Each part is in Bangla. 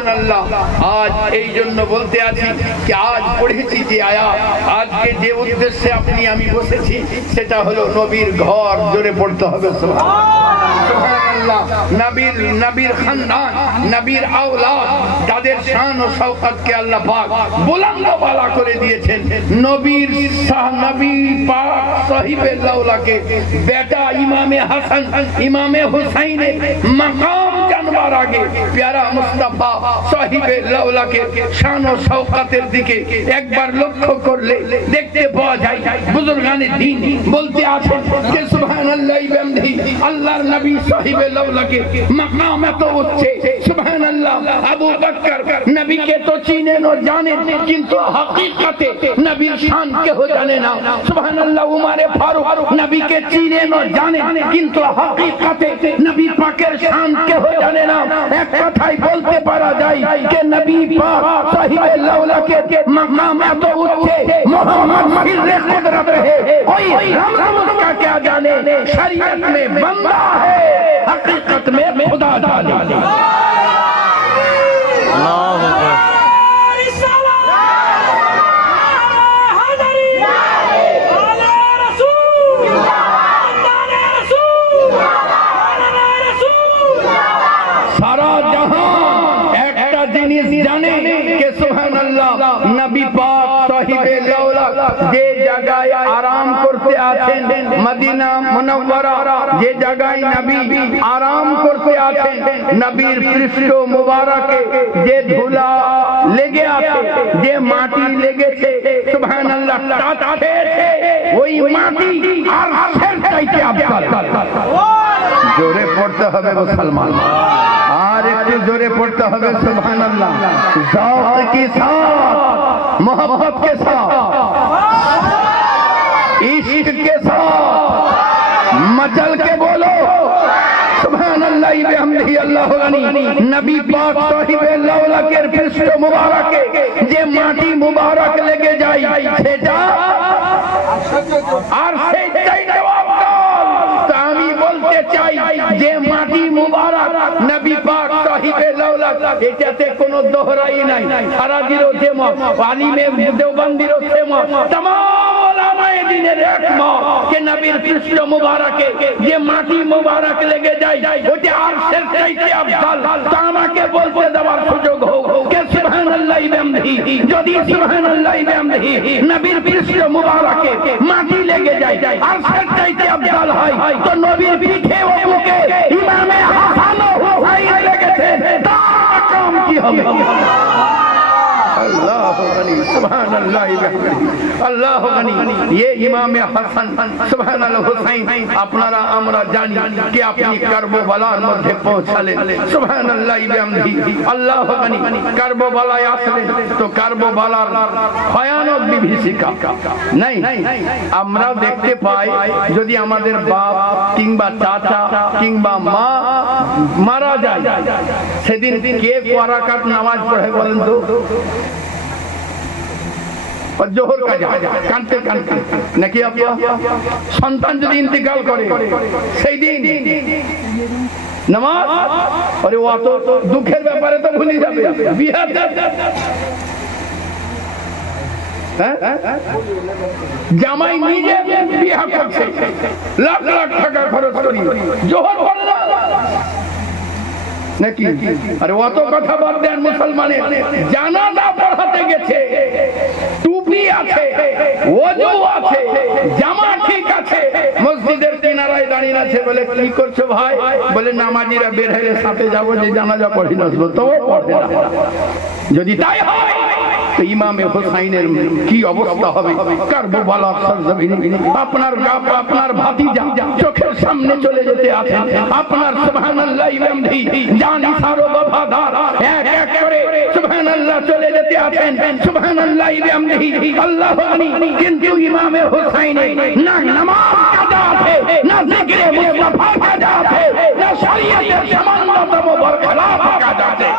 সুবহানাল্লাহ। আজ এই জন্য বলতে আছি যে আজ পড়েছি যে আয়াত, আজকে যে উদ্দেশ্যে আপনি আমি বসেছি সেটা হলো নবীর ঘর। জোরে পড়তে হবে সুবহানাল্লাহ। নবীর খানদান, নবীর আওলাদ, তাদের শান ও শওকতকে আল্লাহ পাক বুলন্দ বালা করে দিয়েছেন। নবী পাক সাহিবে লাউলাকে বেটা ইমামে হাসান ইমামে হুসাইনের মাকাম জানবার আগে প্যারা মুস্তাফা সাহিবে লাউলাকে শান ও শওকতের দিকে একবার লক্ষ্য করলে দেখতে পাওয়া যায় বুজুর্গানে দ্বীন বলতে আছেন যে সুবহানাল্লাহ বিহামদিহি আল্লাহর নবী সাহিবে লাউলাকে মাকাম এত উচ্চে। সুবহানাল্লাহ। আবু বকর নবীকে তো চিনেন ও জানেন, কিন্তু হकीकते নবীর শান কেউ জানে না। সুবহানাল্লাহ। উমরে ফারুক নবীকে চিনেন ও জানেন, কিন্তু হकीकते নবী পাকের শান কেউ জানে না। এক কথাই বলতে পারা যায় যে নবী পাক সাহিবে লাউলাকে মাকাম এত উচ্চে, मोहम्मद सिर्रे कुदरत है, कोई रमज़ का क्या जाने, शरीयत में बंदा है, हकीकत में खुदा जाने। सारा जहां एक जिनिस जाने के सुबहानाल्लाह नबी पाक साहिबे लाउला जे जगह आराम करते आছেন মদিনা মুনাওয়ারা, যে জায়গায় নবী আরাম করতে আছেন, নবীর পৃষ্ঠ মুবারকে যে ধুলা লেগে আছে, যে মাটি লেগেছে সুবহানাল্লাহ তাতে ওই মাটি আর আরশের চাইতে আফদল। জোরে পড়তে হবে মুসলমান, আর একটু জোরে पढ़ते हुए सुभान अल्लाह, ज़ौक़ के साथ, मोहब्बत के साथ, इश्क के साथ मचल के बोलो सुभान अल्लाह बिहम्दिही अल्लाहु गनी। नबी पाक साहिबे लाउला के पृष्ठ मुबारके जे माटी मुबारक लेके जाई सेटा আর সেই জবাব তো আমি বলতে চাই যে মাটি মুবারক নবী পাক সাহিবে লাউলা এটাতে কোনো দোহরাই নাই। আরাবিরও যেমন আলিমে দেওবন্দিরও তেমন तमाम উলামায়ে দ্বীনের একমত যে নবীর পৃষ্ঠ মুবারকে যে মাটি মুবারক লেগে যায় ওটা আরশের চাইতে আফদল। তা আমাকে বলতে দেওয়ার সুযোগ হোক যে সুবহানাল্লাহ বিহামদিহি, যদি সুবহানাল্লাহ বিহামদিহি নবীর পৃষ্ঠ মুবারকে মাটি লেগে যায় আরশের চাইতে আফদল হয়, তো নবীর পিঠে ও বুকে ইমামে হাসান ও হুসাইন লেগেছে, তার মাকাম কি হবে? अल्लाह गनी सुभान अल्लाह बिहम्दिही अल्लाह गनी। ये इमाम हसन सुभान अल्लाह हुसैन আপনারা আমরা জানি যে আপনি কারবালার মধ্যে পৌঁছালেন সুভান আল্লাহ বিহামদিহি আল্লাহ গনি। কারবালায় আসলেন তো কারবালার ভয়ানক বিভীষিকা নাই। আমরা দেখতে পাই যদি আমাদের বাপ কিংবা চাচা কিংবা মা মারা যায় সেদিন কে রাকাত নামাজ পড়ে বলেন তো? जोहर का कानते कानते नाकि सन्तान जो इंतकाल करे সেই দিন নামাজ আরে ও তো দুঃখের ব্যাপারে তো ভুলে যাবে বিয়াতে জামাই নিজে বিয়া করছে লাখ লাখ টাকা খরচ করি জোহর পড়ে না নাকি? আরে অত কথা বাদ দেন, মুসলমানের জানাজা পড়াতে গেছে, টুপি আছে, ওযু আছে, জামা ঠিক আছে, মসজিদের কিনারায় দাঁড়িয়ে আছে, বলে কি করছো ভাই? বলে নামাজিরা বের হলে সাথে যাবো যে জানাজা পড়ি না, তো পড়ে না। যদি তাই হয় তো ইমামে হুসাইনের কি অবস্থা হবে? কারবালার সরজমিনে আপনার আপনার ভাতিজা চোখের সামনে চলে যেতে আছে, আপনার সুবহানাল্লাহ বিহামদিহি জান ইসারো वफादाর এক এক করে সুবহানাল্লাহ চলে যেতে আছেন সুবহানাল্লাহ বিহামদিহি আল্লাহ গনি। কিন্তু ইমামে হুসাইনে না নামাজ কাজা আছে, না জিকিরে মুস্তাফা কাজা আছে, না শরীয়তের সামান্যতম বরখলাফ কাজা আছে।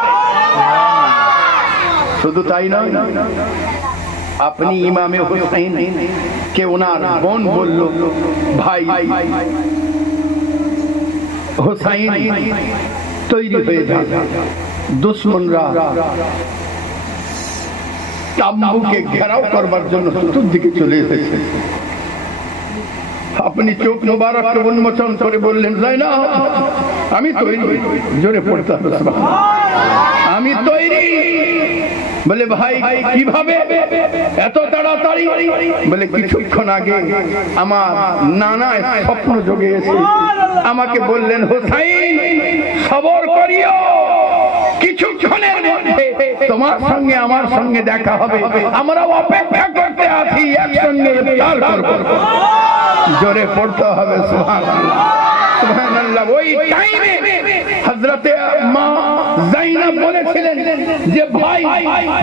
শুধু তাই নয়, আপনি ইমামে হুসাইন কে ওনার বোন বলল ভাই হুসাইন তৈরি হয়ে যান, দুশ্মনরা তাম্বুকে ঘেরাও করবার জন্য চতুর্দিকে চলে এসেছে। আপনি চোখ মোবারককে উন্মোচন করে বললেন, যায়নাব আমি তৈরি। জোরে পড়তে হবে, আমি তৈরি। বলে ভাই কিভাবে এত তাড়াতাড়ি? বলে কিছুক্ষণ আগে আমার নানা স্বপ্ন যোগে এসে আমাকে বললেন, হোসাইন সবর করিও, কিছুক্ষণের মধ্যে তোমার সঙ্গে আমার সঙ্গে দেখা হবে, আমরা অপেক্ষা করতে আছি, একসঙ্গে ইফতার করব। জোরে পড়তে হবে সুবহানাল্লাহ, সুবহানাল্লাহ। ওই টাইমে হযরতে মা যায়েনব বলেছিলেন যে ভাই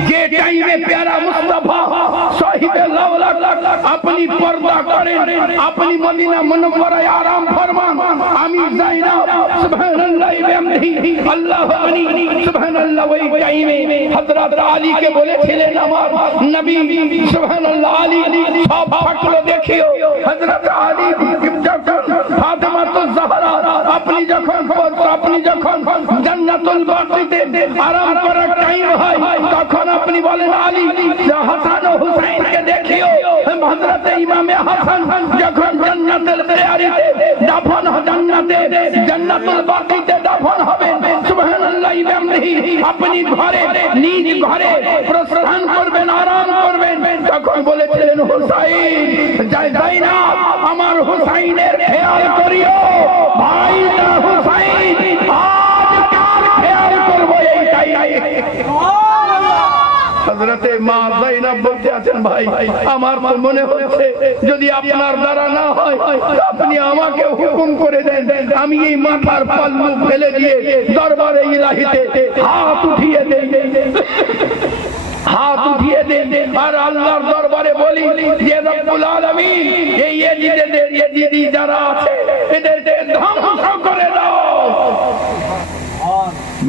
যে টাইমে প্যারা মুস্তাফা শহীদে লাওলাক আপনি পর্দা করেন, আপনি মদিনা মুনওয়ারায় আরাম ফরমান, আমি যায়েনব সুবহানাল্লাহ বিহামদিহি আল্লাহু আকবার সুবহানাল্লাহ। ওই টাইমে হযরত আলী কে বলেছিলেন, আমার নবী সুবহানাল্লাহ আলী সব ফাকলো দেখিও। হযরত আলী ফাতেমা তো জাহরা আপনি যখন জান্নাতুল বাকিতে আরাম করার টাইম হয় তখন আপনি বলেন আলী হাসান ও হুসাইনকে দেখিও। হযরত ইমামে হাসান যখন জান্নাতুল বাকিতে দাফন জান্নাতুল বাকিতে দাফন হবে সুবহানাল্লাহ বিহামদিহি, আপনি ঘরে নিজ ঘরে প্রস্থান করবেন, আরাম করবেন। তখন বলেছিলেন, হুসাইন যায়নাব আমার হুসাইনের খেয়াল করিও। ভাই না হুসাইন আজ কার খেয়াল করব এইটাই। হযরতে মা যায়েনব বলতে আছেন, ভাই আমার তো মনে হচ্ছে যদি আপনার দ্বারা না হয় আপনি আমাকে হুকুম করে দেন, আমি এই মাথার পাল্লু ফেলে দিয়ে দরবারে ইলাহিতে হাত উঠিয়ে দেন আর আল্লাহর দরবারে বলি যে রব্বুল আলামিন এই ইয়েজিদি যারা আছে এদেরকে ধ্বংস করে দাও।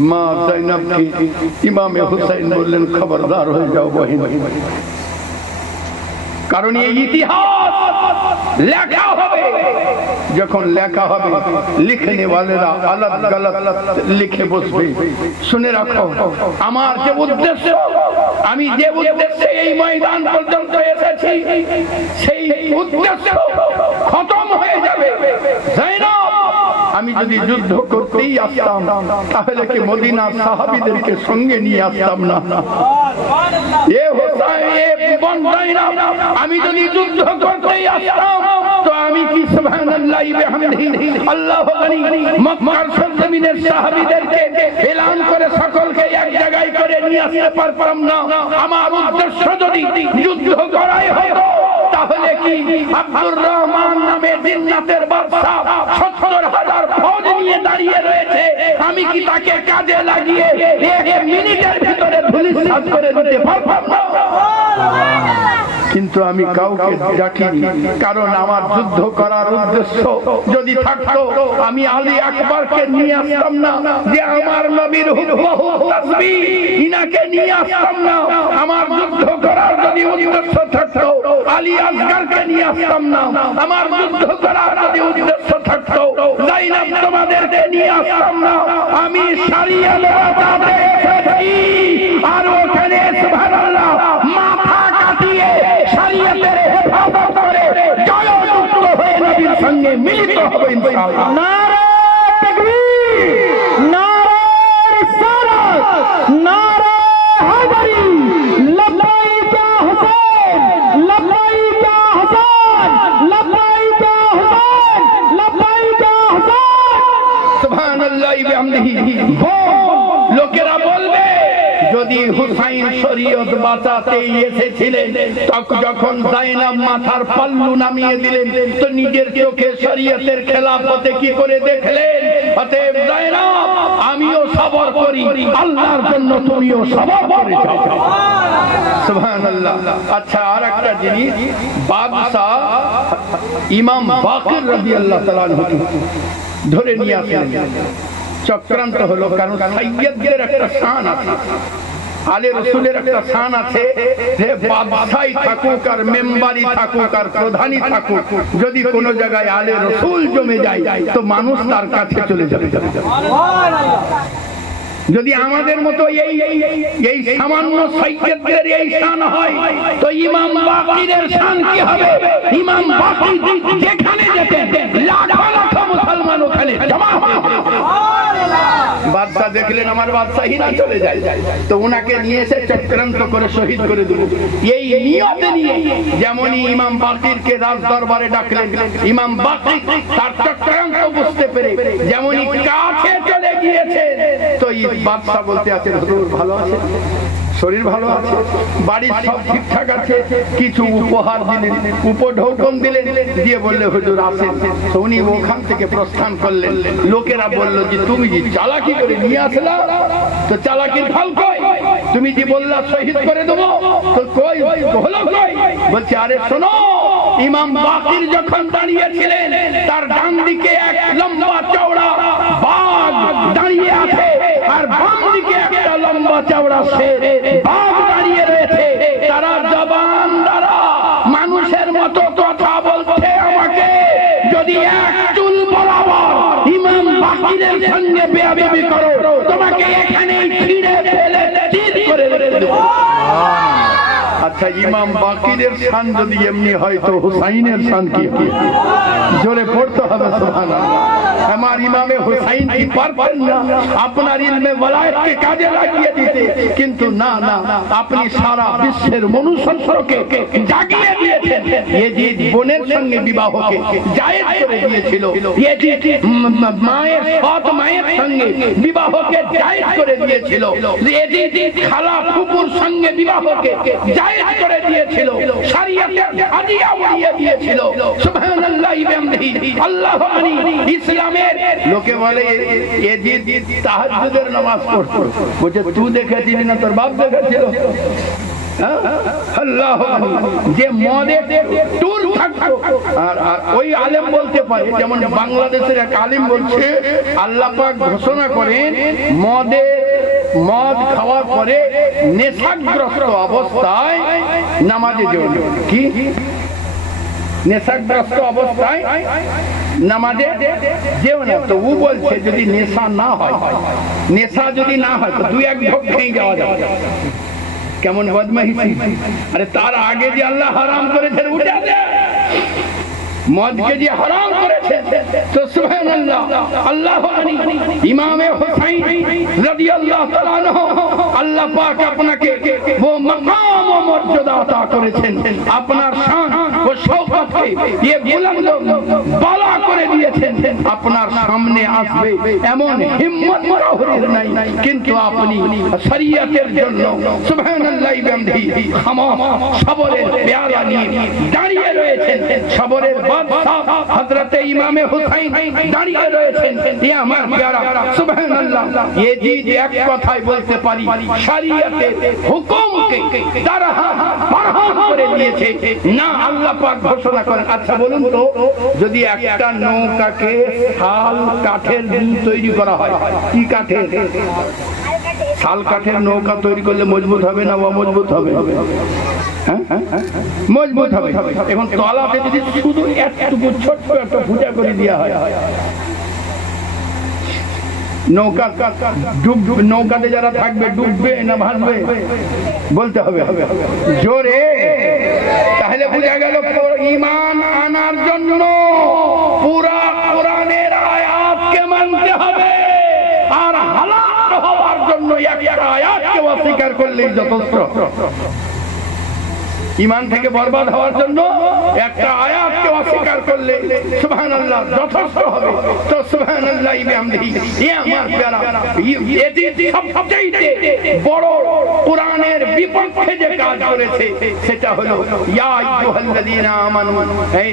মা যায়েনবকে ইমামে হুসাইন বললেন, খবরদার হয়ে যাও বহিন, কারণ এই ইতিহাস লেখা হবে। যখন লেখা হবে লিখনে ওয়ালেরা আলাদ গলত লিখে বসবে। শুনে রাখো, আমার যে উদ্দেশ্য, আমি যে উদ্দেশ্যে এই ময়দান পর্যন্ত এসেছি সেই উদ্দেশ্য খতম হয়ে যাবে। যায়েনব আমি যদি যুদ্ধ করতেই আসতাম তাহলে কি মদিনার সাহাবীদেরকে সঙ্গে নিয়ে আসতাম না? আমি যদি যুদ্ধ করতেই আসতাম তো আমি কি সুবহানাল্লাহ বিহামদিহি আল্লাহু আকবার মক্কার সরজমিনের সাহাবীদেরকে এলান করে সকলকে এক জায়গায় করে নিয়ে আসতে পারতাম না? আমার উদ্দেশ্য যদি যুদ্ধ করাই হতো তাহলে কি আব্দুর রহমান নামে জিন্নাতের বাদশা ৭০,০০০ ফৌজ নিয়ে দাঁড়িয়ে রয়েছে, আমি কি তাকে কাজে লাগিয়ে ১ মিনিটের ভিতরে ধূলিসাৎ করে দিতে পারতাম না? কিন্তু আমি কাউকে ডাকিনি, কারণ আমার যুদ্ধ করার উদ্দেশ্য যদি থাকতো আমি আলী আকবরকে নিয়ে আসতাম না, যে আমার নবীর হুবহু তাসবিহ ইনাকে নিয়ে আসতাম না। আমার যুদ্ধ করার যদি উদ্দেশ্য থাকতো আলী আসগরকে নিয়ে আসতাম না। আমার যুদ্ধ করার যদি উদ্দেশ্য থাকতো যায়েনব তোমাদেরকে নিয়ে আসতাম না। আমি শরিয়া বাঁচাতে এসেছি আর ওখানে সুবহানাল্লাহ মাথা কাটিয়ে শরিয়তের হেফাজত করে জয়যুক্ত হয়ে নবীর সঙ্গে মিলিত হবে ইনশাআল্লাহ। নারে তাকবীর, নারে রিসালাত, নারে হায়দারি, লব্বাইক ইয়া হুসাইন, লব্বাইক ইয়া হুসাইন, লব্বাইক ইয়া হুসাইন, লব্বাইক ইয়া হুসাইন। সুবহানাল্লাহ বিহামদিহি। লোকেরা বলবে যদি হুসাইন শরীয়ত বাঁচাতেই এসেছিলেন যখন যায়েনব মাথার পাল্লু নামিয়ে দিলেন তো নিজের চোখে শরীয়তের খেলাফতে কি করে দেখলেন? অতএব যায়েনব আমিও সবর করি, আল্লাহর জন্য তুমিও সবর করে যাও। সুবহানাল্লাহ। আচ্ছা, আর একটা জিনিস, বাদশা ইমাম বাকির রাদিয়াল্লাহু তাআলা ধরে নিয়ে আসলেন, চক্রান্ত হলো। কারণ সাইয়্যিদদের একটা শান আছে, আলে রসুলের একটা শান আছে যে বাদশাহী থাকুক আর মেম্বারি থাকুক আর প্রধানই থাকুক, যদি কোনো জায়গায় আলে রসুল জমে যায় তো মানুষ তার কাছে চলে যাবে। যদি আমাদের মতো এই সামান্য সাইয়্যিদদের এই শান হয় তো ইমাম বাকিরের শান কি হবে? ইমাম বাকির যেখানে যেতেন লাখ লাখ মুসলমান ওখানে জমা হবে। বাদশা দেখলেন আমার বাদশাহী না চলে যায়, তো ওনাকে নিয়ে এসে চক্রান্ত করে শহীদ করে দিল। এই নিয়ত নিয়ে যেমনই ইমাম বাকিরকে রাজ দরবারে ডাকলেন, ইমাম বাকির তার চক্রান্ত বুঝতে পেরে যেমনই কাছে চলে গিয়েছে, তো এই বাদশা বলতে আছেন হুজুর ভালো আছে, শরীর ভালো আছে, বাড়ির সব ঠিকঠাক আছে, কিছু উপহার দিলেন, উপঢৌকন দিলেন, দিয়ে বললে হুজুর আসেন। উনি ওখান থেকে প্রস্থান করলেন। লোকেরা বলল যে তুমি যে চালাকি করে নিয়ে আসলা, তো চালাকির ফল কই? তুমি যে বললা শহীদ করে দেবো, তো কই হলো কই? বলছে আরে শোনো, ইমাম বাকির যখন দাঁড়িয়েছিলেন তার ডান দিকে এক লম্বা চওড়া বাঘ দাঁড়িয়ে আছে, আর বাম দিকে একটা লম্বা চওড়া শের বাঘ দাঁড়িয়ে রয়েছে। তারা জবান দ্বারা মানুষের মতো কথা বলছে আমাকে, যদি এক চুল বরাবর ইমাম বাকিরের সঙ্গে বেয়াদবি করো তোমাকে এখানেই ছিঁড়ে ফেলে চিৎ করে দেব। আচ্ছা, ইমাম বাকিরের শান যদি এমনি হয় তো হুসাইনের শান কি? জোরে পড়তে হবে সুবহানাল্লাহ। আমার ইমামে হুসাইন কি পারতেন না আপনার ইলমে ওয়ালায়াতকে কাজে লাগিয়ে দিতে? কিন্তু না না, আপনি সারা বিশ্বের মনুষ্যত্বকে জাগিয়ে দিয়েছেন। ইয়াজিদ বোনের সঙ্গে বিবাহকে জায়েজ করে দিয়েছিল, ইয়াজিদ মায়ের সৎ মায়ের সঙ্গে বিবাহকে জায়েজ করে দিয়েছিল, ইয়াজিদ খালা ফুপুর সঙ্গে বিবাহকে জায়েজ করে দিয়েছিল, শরীয়তের হাদিয়া উড়িয়ে দিয়েছিল। সুবহানাল্লাহ বিহামদিহি আল্লাহু আলী ইসলামের লোকে বলে ইয়াজিদ তাহাজ্জুদের নামাজ পড়তো, বলে তুই দেখেছিলি না তোর বাপ দেখেছিল? আল্লাহু আলী যে মদের টুর থাকতো, আর ওই আলেম বলতে পারে, যেমন বাংলাদেশের এক আলেম বলছে আল্লাহ পাক ঘোষণা করেন মদ খাওয়ার পরে নেশাগ্রস্ত অবস্থায় নামাজে যেও না। কি নেশাগ্রস্ত অবস্থায় নামাজে যেও না? তো ও বলছে যদি নেশা না হয়, নেশা যদি না হয় তো দুই এক ঢোক খেয়ে যাওয়া যাবে। কেমন বদমাইশি! আরে তার আগে যে আল্লাহ হারাম করেছেন উঠে দে, মদকে যে হারাম করেছে, তো সুবহানাল্লাহ আল্লাহু আলী ইমামে হুসাইন রাদিয়াল্লাহু তাআলা আনহু আল্লাহ পাক আপনাকে वो मकाम ও মর্যাদা আতা করেছেন, আপনার শান ও শওকতকে ये বুলন্দ বালা করে দিয়েছেন। আপনার সামনে আসবে এমন হিম্মত কাউরির নাই, কিন্তু আপনি শরীয়তের জন্য সুবহানাল্লাহ বিহামদিহি খামোশ সবরের পেয়ালা নিয়ে দাঁড়িয়ে রয়েছেন। সবরের হযরত ইমামে হুসাইন দাঁড়িয়ে রয়েছেন। এ আমার প্যারা সুবহানাল্লাহ, ইয়াজিদ এক কথাই বলতে পারি শরীয়তের হুকুমকে তারা বারহান করে দিয়েছে না, আল্লাহ পাক ঘোষণা করেন। আচ্ছা বলুন তো, যদি একটা নৌকাকে শাল কাঠের তৈরি করা হয়, কি কাঠের? শাল কাঠের নৌকা তৈরি করলে মজবুত হবে না অমজবুত হবে? মজবুত হবে। এখন তলাতে যদি শুধু একটুকু ছোট্ট একটা ফুটা করে দেওয়া হয়, নৌকাতে যারা থাকবে ডুববে না ভাসবে? বলতে হবে জোরে। তাহলে বোঝা গেল ঈমান আনার জন্য পুরা কোরআনের আয়াতকে মানতে হবে, আর হালাল হওয়ার জন্য একটা আয়াতকে অস্বীকার করলেই যথেষ্ট। ঈমান থেকে বরবাদ হওয়ার জন্য একটা আয়াতকে অস্বীকার করলে সুবহানাল্লাহ যথেষ্ট হবে। তো সুবহানাল্লাহ বিহামদিহি এ আমার প্যারা, এটি সবচেয়ে বড় কোরআনের বিপক্ষে যে কাজ করেছে সেটা হলো ইয়া আইয়ুহাল্লাযীনা আমানু, হে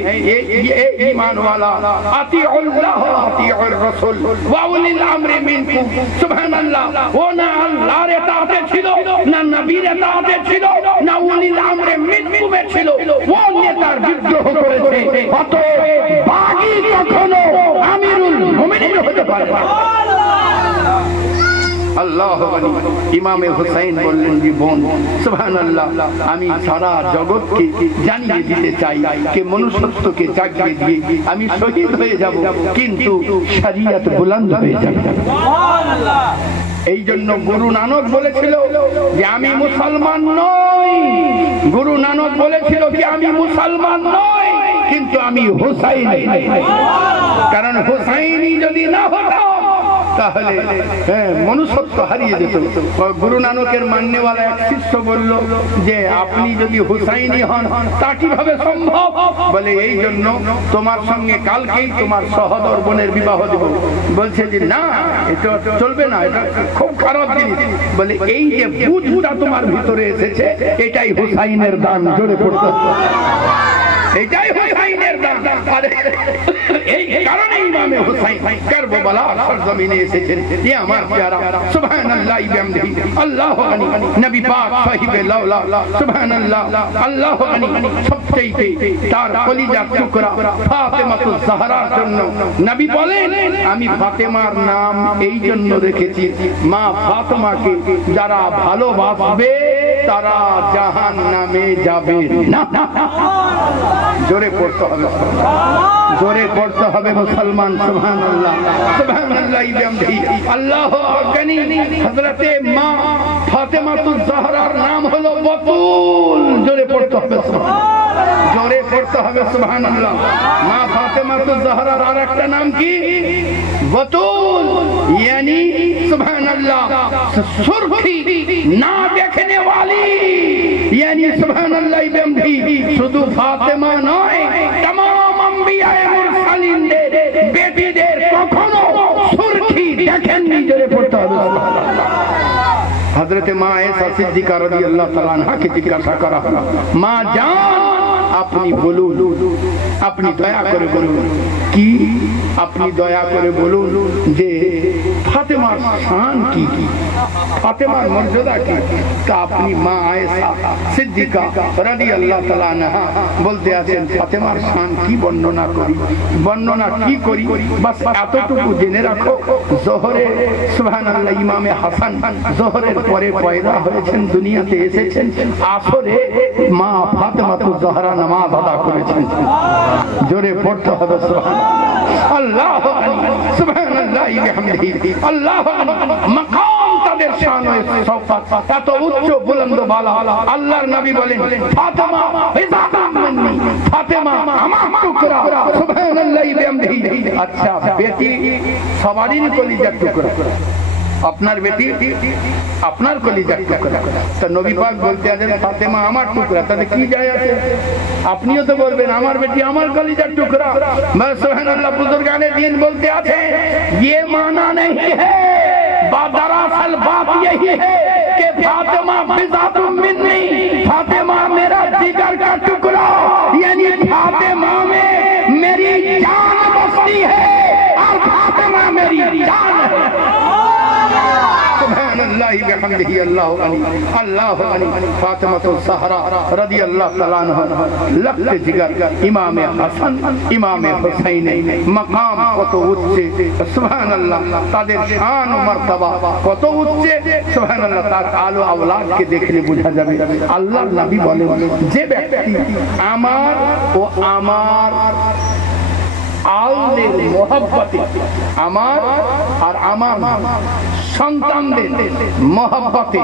ঈমানওয়ালা, আতিউল্লাহ ওয়া আতিউর রাসূল ওয়া উলিল আমরি মিনকুম। সুবহানাল্লাহ, ও না আল্লাহর ইতাআতে ছিল, না নবীর ইতাআতে ছিল, না উলিল আমরি মিনকুমে ছিল, ও নেতার বিদ্রোহ করেছে। অতএব বাগী কখনো আমিরুল মুমিনিন হতে পারে না। আল্লাহু আকবার। ইমামে হুসাইন বললেন যে বোন সুবহানাল্লাহ, আমি সারা জগৎকে জানিয়ে দিতে চাই যে মনুষ্যত্বকে জাগিয়ে দিয়ে আমি শহীদ হয়ে যাব, কিন্তু শরীয়ত বুলন্দ হয়ে যাবে। সুবহানাল্লাহ। এই জন্য গুরু নানক বলেছিল যে আমি মুসলমান নই। গুরু নানক বলেছিল যে আমি মুসলমান নই, কিন্তু আমি হুসাইনি। কারণ হুসাইনি যদি না হতো তাহলে মনুষ্যত্ব হারিয়ে যেত। গুরু নানকের মান্যওয়ালা এক শিষ্য বলল যে আপনি যদি হুসাইনি হন তা কিভাবে সম্ভব? বলে এই জন্য তোমার সঙ্গে কালকেই তোমার সহোদর বোনের বিবাহ দেব। বলছে যে না, এটা চলবে না, এটা খুব খারাপ জিনিস। বলে এই যে বুঝটা তোমার ভিতরে এসেছে এটাই হুসাইনের দান। জোরে পড়তে এটাই হুসাইনের দান। এই কারণে ইমামে হুসাইন কারবালা সরজমিনে এসেছেন। এ আমার প্যারা সুবহানাল্লাহ বিহামদিহি আল্লাহু গনি নবী পাক সাহিবে লাউলা সুবহানাল্লাহ আল্লাহু গনি। সবচেয়ে তার কলিজার টুকরা ফাতেমাতুজ জাহরার জন্য নবী বলেন আমি ফাতেমার নাম এই জন্য রেখেছি, মা ফাতেমাকে যারা ভালোবাসবে তারা জাহান্নামে যাবে না। জোরে পড়তে হবে, জোরে পড়তে হবে মুসলমান। সুবহানাল্লাহ সুবহানাল্লাহ বিহামদিহি আল্লাহু গনি। হযরতে মা ফাতেমাতুজ জাহরার নাম হলো বতুল। জোরে পড়তে হবে, জোরে পড়তে হবে সুবহানাল্লাহ। মা ফাতেমাতুজ জাহরার আরেকটা নাম কি? বতুল, यानी সুবহানাল্লাহ সুরখি না দেখনে वाली, यानी সুবহানাল্লাহ বিহামদিহি শুধু ফাতেমা নয়, तमाम अंबिया मुरसलिनদের বেটিদের কখনো সুরখি দেখেননি। জোরে পড়তে হবে সুবহানাল্লাহ। হযরতে মা আয়েশা সিদ্দিকা রাদিয়াল্লাহু তাআলা আনহাকে জিজ্ঞাসা করা হলো, মা জান আপনি বলুন, আপনি দয়া করে বলুন, কি আপনি দয়া করে বলুন যে ফাতেমার শান কি, ফাতেমার মর্যাদা কি? তা আপনি মা আয়েশা সিদ্দিকা রাদিয়াল্লাহু তাআলা আনহা বলতে আছেন ফাতেমার শান কি বর্ণনা করি, বর্ণনা কি করি? বাস এতটুকু জেনে রাখো, জোহরে সুবহানাল্লাহ ইমামে হাসান জোহরের পরে পয়দা হয়েছেন, দুনিয়াতে এসেছেন, আসরে মা ফাতেমাতুজ জাহরা নামাজ আদা করেছেন। জোরে পড়তে হবে সুবহানাল্লাহ আল্লাহু আকবার সুবহানাল্লাহ বিহামদিহি আল্লাহু আকবার। মাকাম তাদের শান ও শওকত এত উচ্চ বুলন্দ বালা। আল্লাহর নবী বলেন ফাতেমা বিজাতুম মিন্নি, ফাতেমা আমার টুকরা। সুবহানাল্লাহ বিহামদিহি। আচ্ছা বেটি সবারই কলিজার টুকরা, আপনার বেটি আপনার কলিজার টুকরা। তো নবী পাক বলতে আছেন ফাতেমা আমার টুকরা, তাহলে কি যায় আছে? আপনিও তো বলবেন আমার বেটি আমার কলিজার টুকরা। সুবহানাল্লাহ বুजुर्गाने दीन बोलते आते ये माना नहीं है, दरअसल बात यही है कि फातिमा बिजातुम मिन्नी, फातिमा मेरा जिगर का टुकड़ा, यानी फातिमा में मेरी जान बसती है और फातिमा मेरी जान है। सुबहानल्लाह बिहम्दिही अल्लाहु अकबर। फातिमातुज ज़हरा রাদিয়াল্লাহু তাআলা আনহা লক্ষ জিগার ইমামে হাসান ইমামে হুসাইন মাকাম কত উচ্চে, সুবহানাল্লাহ তাদের শান ও মারতবা কত উচ্চে, সুবহানাল্লাহ। তার আলো আওলাদকে দেখলে বোঝা যাবে। আল্লাহর নবী বলেন যে ব্যক্তি আমার ও আমার আওলের মহব্বতে, আমার আর আমার সন্তানদের মহব্বতে,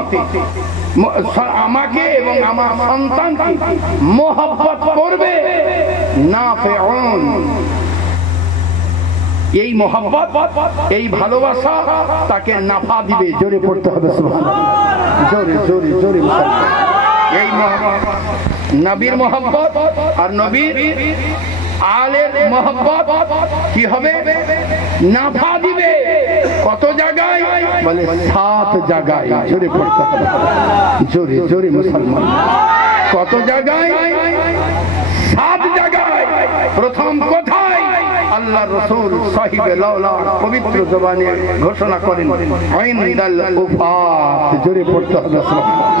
আমাকে এবং আমার সন্তানকে মহব্বত করবে, নাফিউন, এই মহব্বত এই ভালোবাসা তাকে নাফা দিবে। জোরে পড়তে হবে সুবহানাল্লাহ, জোরে জোরে জোরে। এই মহব্বত নবীর মহব্বত আর নবীর আলের মহব্বত কি হবে? নাফা দিবে। কত জায়গায়? বলে 7 জায়গায়। জোরে পড়তে হবে, জোরে জোরে মুসলমান। কত জায়গায়? 7 জায়গায়। প্রথম কোথায়? আল্লাহ রাসূল সাহিবে লাউলা পবিত্র জবানে ঘোষণা করেন ইনদাল উফাত। জোরে পড়তে হবে সুবহানাল্লাহ।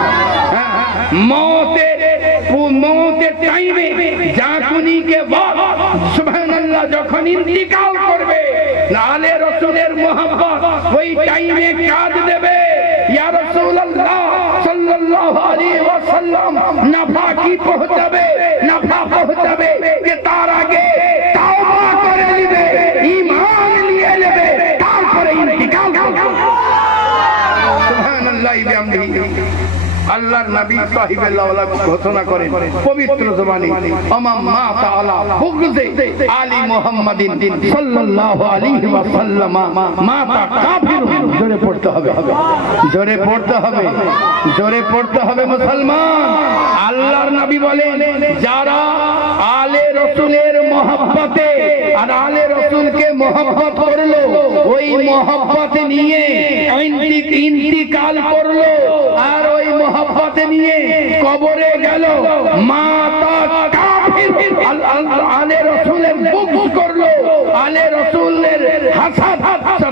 মৌতের টাইমে জাকুনি के बाद সুবহানাল্লাহ যখন ইন্তিকাল করবে, আলে রাসূলের মোহাব্বত ওই টাইমে কাজ দেবে। ইয়া রাসূলুল্লাহ সাল্লাল্লাহু আলাইহি ওয়াসাল্লাম নাফা কি পৌঁছাবে? নাফা পৌঁছাবে যে তার আগে তাওবা করে নেবে, ঈমান নিয়ে নেবে, তারপরে ইন্তিকাল করবে। আল্লাহর নবী সাহিবুল্লাহ ঘোষণা করেন পবিত্র জবানে আম্মা মা তাআলা বুগযে আলী মুহাম্মাদিন সাল্লাল্লাহু আলাইহি ওয়াসাল্লাম মাতা কাফির। জোরে পড়তে হবে, জোরে পড়তে হবে, জোরে পড়তে হবে মুসলমান। আল্লাহর নবী বলেন যারা আলে রাসূলের মহব্বতে আর আলে রাসূলকে মহব্বত করলো, ওই মহব্বত নিয়ে ইন্তিকাল করলো আর ওই মহব্বত নিয়ে কবরে গেল, মাতা কাফির। আলে রাসূলের বুগজ করলো, আলে রাসূলের হাসাদ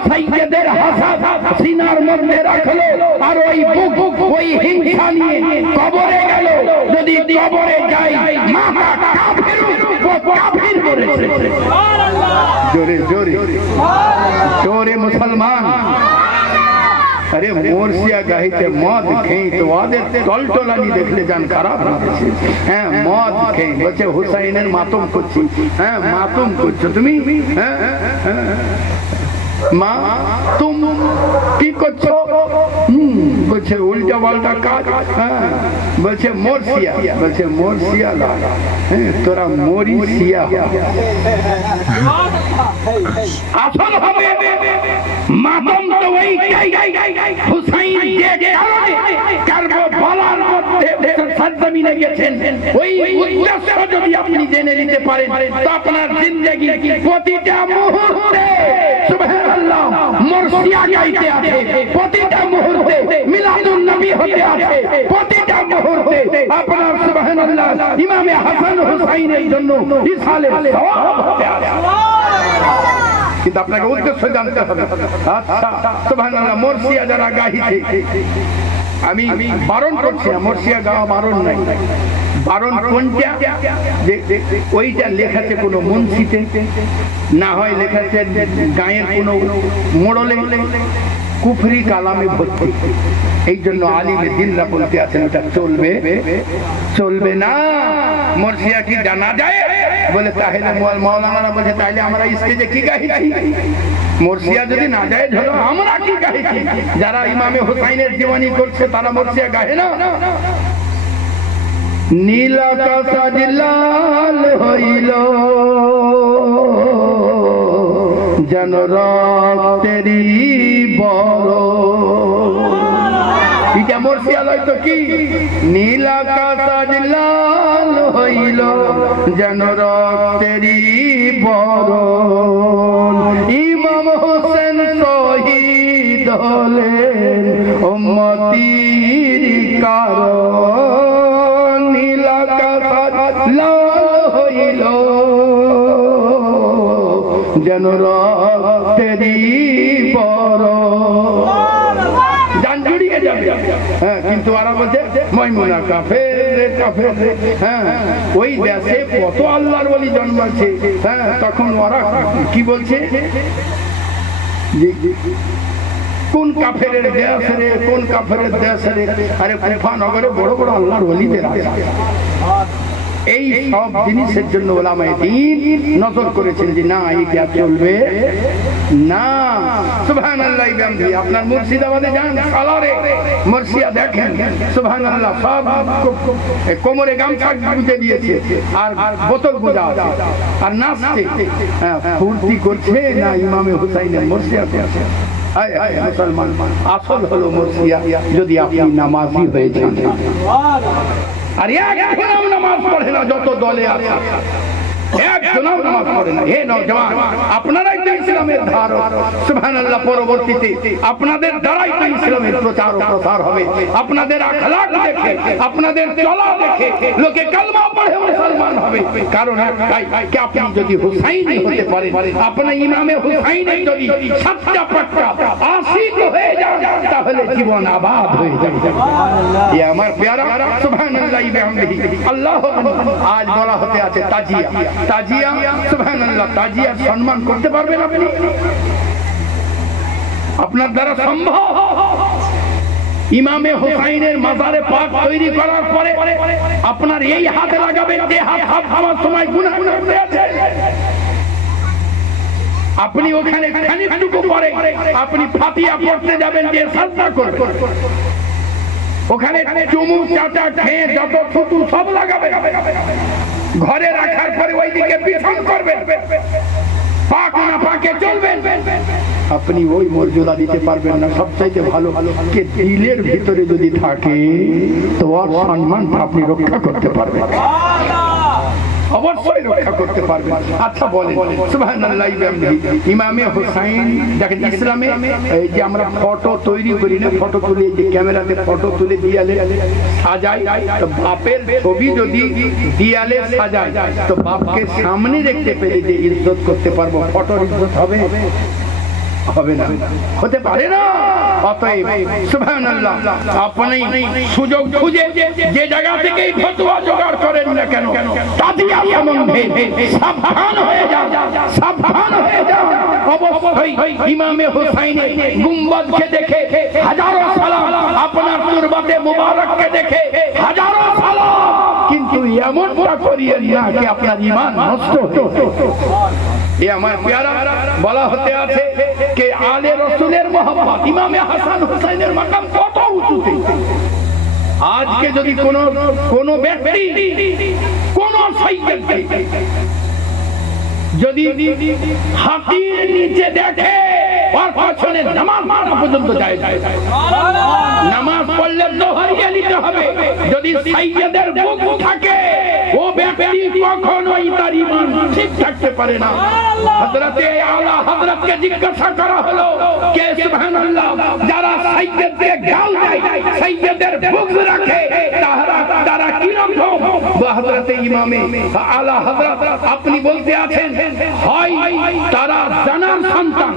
সাইয়্যিদের হাসাদ সিনার মধ্যে রাখলো আর ওই বুগজ ওই হিংসা নিয়ে কবরে গেল, যদি কবরে যায় মাতা কাফির, কাফির বলেছে। জোরে জোরে জোরে মুসলমান। अरे मोरसिया गाहिते मौत खेई तो आदे टलटलानी देखले जान खराब হয়েছে। হ্যাঁ মদ খেই বলছে হুসাইনের মাতম করছি। হ্যাঁ মাতম করছো তুমি? হ্যাঁ মা তুমি কি করছো? বলছে উল্টা পাল্টা কাজ। হ্যাঁ বলছে মোরসিয়া, বলছে মোরসিয়া না, হ্যাঁ তোরা মরিসিয়া। আসল হবে মাতম তো ওই হুসাইন যে কারণে কারবালার মধ্যে সরজমিনে গেছেন, ওই উদ্দেশ্য যদি আপনি জেনে নিতে পারেন তো আপনার জিন্দেগি প্রতিটা মুহূর্তে সুবহানাল্লাহ মুরসিয়া গাইতে আছে, প্রতিটা মুহূর্তে মিলাদুন নবী হতে আছে, প্রতিটা মুহূর্তে আপনার সুবহানাল্লাহ ইমামে হাসান হুসাইনের জন্য ইসালে সওয়াব হতে আছে। কিন্তু আপনাকে উদ্দেশ্য জানতে হবে। আচ্ছা সুবহানাল্লাহ মুরসিয়া যারা গাইছে, আমি বারণ করছি না, মুরসিয়া গাওয়া বারণ নাই। বারণ কোনটা? যে ওইটা লেখাছে কোনো মুন্সিতে, না হয় লেখাছে গায়ের কোনো মোড়লে, কুফরি কালামে ভর্তি। এই জন্য আলিমে দিনরা বলতে আছেন ওটা চলবে, চলবে না। মুরসিয়া কি জানা যায়? বলে তাহলে মাওলানারা বলছে তাহলে আমরা স্টেজে কি গাইছি? মুরসিয়া যদি না যায় ধরো আমরা কি গাইছি? যারা ইমামে হুসাইনের জীবনী করছে তারা মুরসিয়া গায় না। নীল আকাশ লাল হইল যেন রক্তেরই বরণ। এটা মুরসিয়া লয় তো কি? নীল আকাশ লাল হইল যেন রক্তেরই বরণ। ইমাম হোসেন শহীদ হলেন উম্মতির কারণ। নীল আকাশ লাল হইল যেন রক্তেরই বরণ। জান জুড়িয়ে যাবে। হ্যাঁ কিন্তু ওরা বলছে ময়মুনা কাফের কাফের। হ্যাঁ ওই দেশে কত আল্লাহর ওলি জন্মাচ্ছে। হ্যাঁ তখন ওরা কি বলছে? কোন কাফের দেশ রে, কোন কাফের দেশ রে? আরে কুফা নগরে বড় বড় আল্লাহর ওলিদের আছে। এই সব জিনিসের জন্য ওলামায়ে দ্বীন নজর করেছেন যে না এইটা চলবে না। সুবহানাল্লাহ। আপনার মুর্শিদাবাদে যান, সালারে মুরসিয়া দেখেন সুবহানাল্লাহ, সব কোমরে গামছা গুঁজে দিয়েছে আর বোতল গুঁজা আছে আর নাচছে, ফুর্তি করছে না ইমামে হুসাইনের মুরসিয়া করছে। মুসলমান আসল হলো মুরসিয়া যদি আপনি নামাজি হয়ে যান। আর একজনও নামাজ পড়ে না যত দলে আছে, একজনও নামাজ পড়ে না। হে নওজওয়ান, আপনারাই তো ইসলামের ধারক। সুবহানাল্লাহ। পরবর্তীতে আপনাদের দ্বারাই তো ইসলামের প্রচার ও প্রসার হবে। আপনাদের আখলাক দেখে, আপনাদের চলা দেখে লোকে কালমা পড়ে মুসলমান হবে। কারণ একটাই, কি আপনি যদি হুসাইনি হতে পারেন, আপনি ইমামে হুসাইনের যদি সাতটা পাট্টা আশিক হয়ে যান, তাহলে জীবন আবাদ হয়ে যাবে। সুবহানাল্লাহ। এই আমার প্যারা সুবহানাল্লাহ বিহামদিহি আল্লাহু আকবার। আজ বলা হতে আছে তাজিয়া। তাজিয়া সুবহানাল্লাহ, তাজিয়া সম্মান করতে পারবেন আপনি? আপনার দ্বারা সম্ভব? ইমামে হুসাইনের মাজারে পাক তৈরি করার পরে আপনার এই হাতে লাগাবেন যে হাত খাওয়ার সময় গুনাহ করতে আছে। আপনি ওখানে খানিকটুকু পরে আপনি ফাতিহা পড়তে যাবেন, যে সাজদা করবেন, ওখানে চুমু চাটা খেয়ে যত থুতু সব লাগাবে, ঘরে রাখার পরে ওইদিকে বিছান করবেন, পাক না পাকে চলবেন, আপনি ওই মর্যাদা দিতে পারবেন না। সবচাইতে ভালো কে দিলের ভিতরে যদি থাকে তো ওর সম্মান আপনি রক্ষা করতে পারবেন, অবশ্যই রক্ষা করতে পারবেন। আচ্ছা বলেন সুবহানাল্লাহ। ইমামে হুসাইন দেখেন ইসলামে এই যে আমরা ফটো তৈরি করি না, ফটো তুলে যে ক্যামেরাতে ফটো তুলে দিয়ালে সাজাই, তো বাপের ছবি যদি দিয়ালে সাজাই তো বাপকে সামনে দেখতে পেলে যে ইজ্জত করতে পারবো, ফটোর ইজ্জত হবে? হবে না, হতে পারে না। অতএব সুবহানাল্লাহ, আপনি সুযোগ খুঁজে যে জায়গা থেকে ফতোয়া জোগাড় করেন না কেন, তাজিয়া সম্বন্ধে সাবধান হয়ে যান, সাবধান হয়ে যান। অবশ্যই ইমামে হুসাইনের গুম্বদকে দেখে হাজারো সালাম, আপনার তুরবাতে মুবারককে দেখে হাজারো সালাম, কিন্তু এমনটা করিয়েন না যে আপনার ঈমান নষ্ট হয়ে। আমার প্যারা বলা হতে আছে কে আলে রসুলের মোহাম্মদ, ইমামে হাসান হুসাইনের মাকাম কত উঁচুতে। আজকে যদি কোন ব্যক্তি কোন সাইয়্যদকে যদি হাতির নিচে দেখে ওর পেছনে নামাজ পড়া পর্যন্ত যায়, নামাজ পড়লে দোহাইয়ে নিতে হবে। যদি সাইয়্যদের বুক থাকে ও ব্যক্তি কখনোই তার ঈমান ঠিক থাকতে পারে না। হযরতে আলা হযরতকে জিজ্ঞাসা করা হলো কে সুবহানাল্লাহ যারা সাইয়্যদকে গাল দেয়, সাইয়্যদের বুক রাখে, তারা কি রকম? হযরতে ইমামে আলা হযরত আপনি বলতে আছেন হয় তারা জানার সন্তান।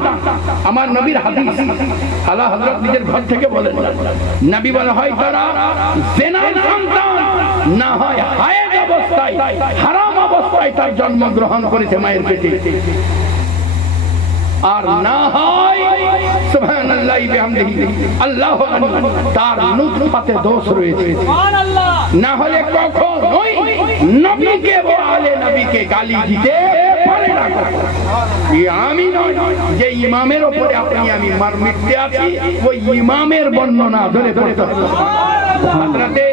আমার নবীর হাদিস, আলা হযরত নিজের ঘর থেকে বলেন, নবী বলে হয় তারা জিনার সন্তান, না হয় হায়েজ অবস্থায় হারাম অবস্থায় তার জন্মগ্রহণ করেছে মায়ের পেটে, আর না হয় সুবহানাল্লাহ বিহামদিহি আল্লাহু আকবার তার নুতফাতে দোষ রয়েছে। না হলে কখনোই নবীকে ও আলে নবীকে গালি দিতে পারে না। আমি নয় যে ইমামের উপরে আপনি আমি মার মিটতে আছি, ওই ইমামের বর্ণনা ধরে পড়তে হবে। হযরতে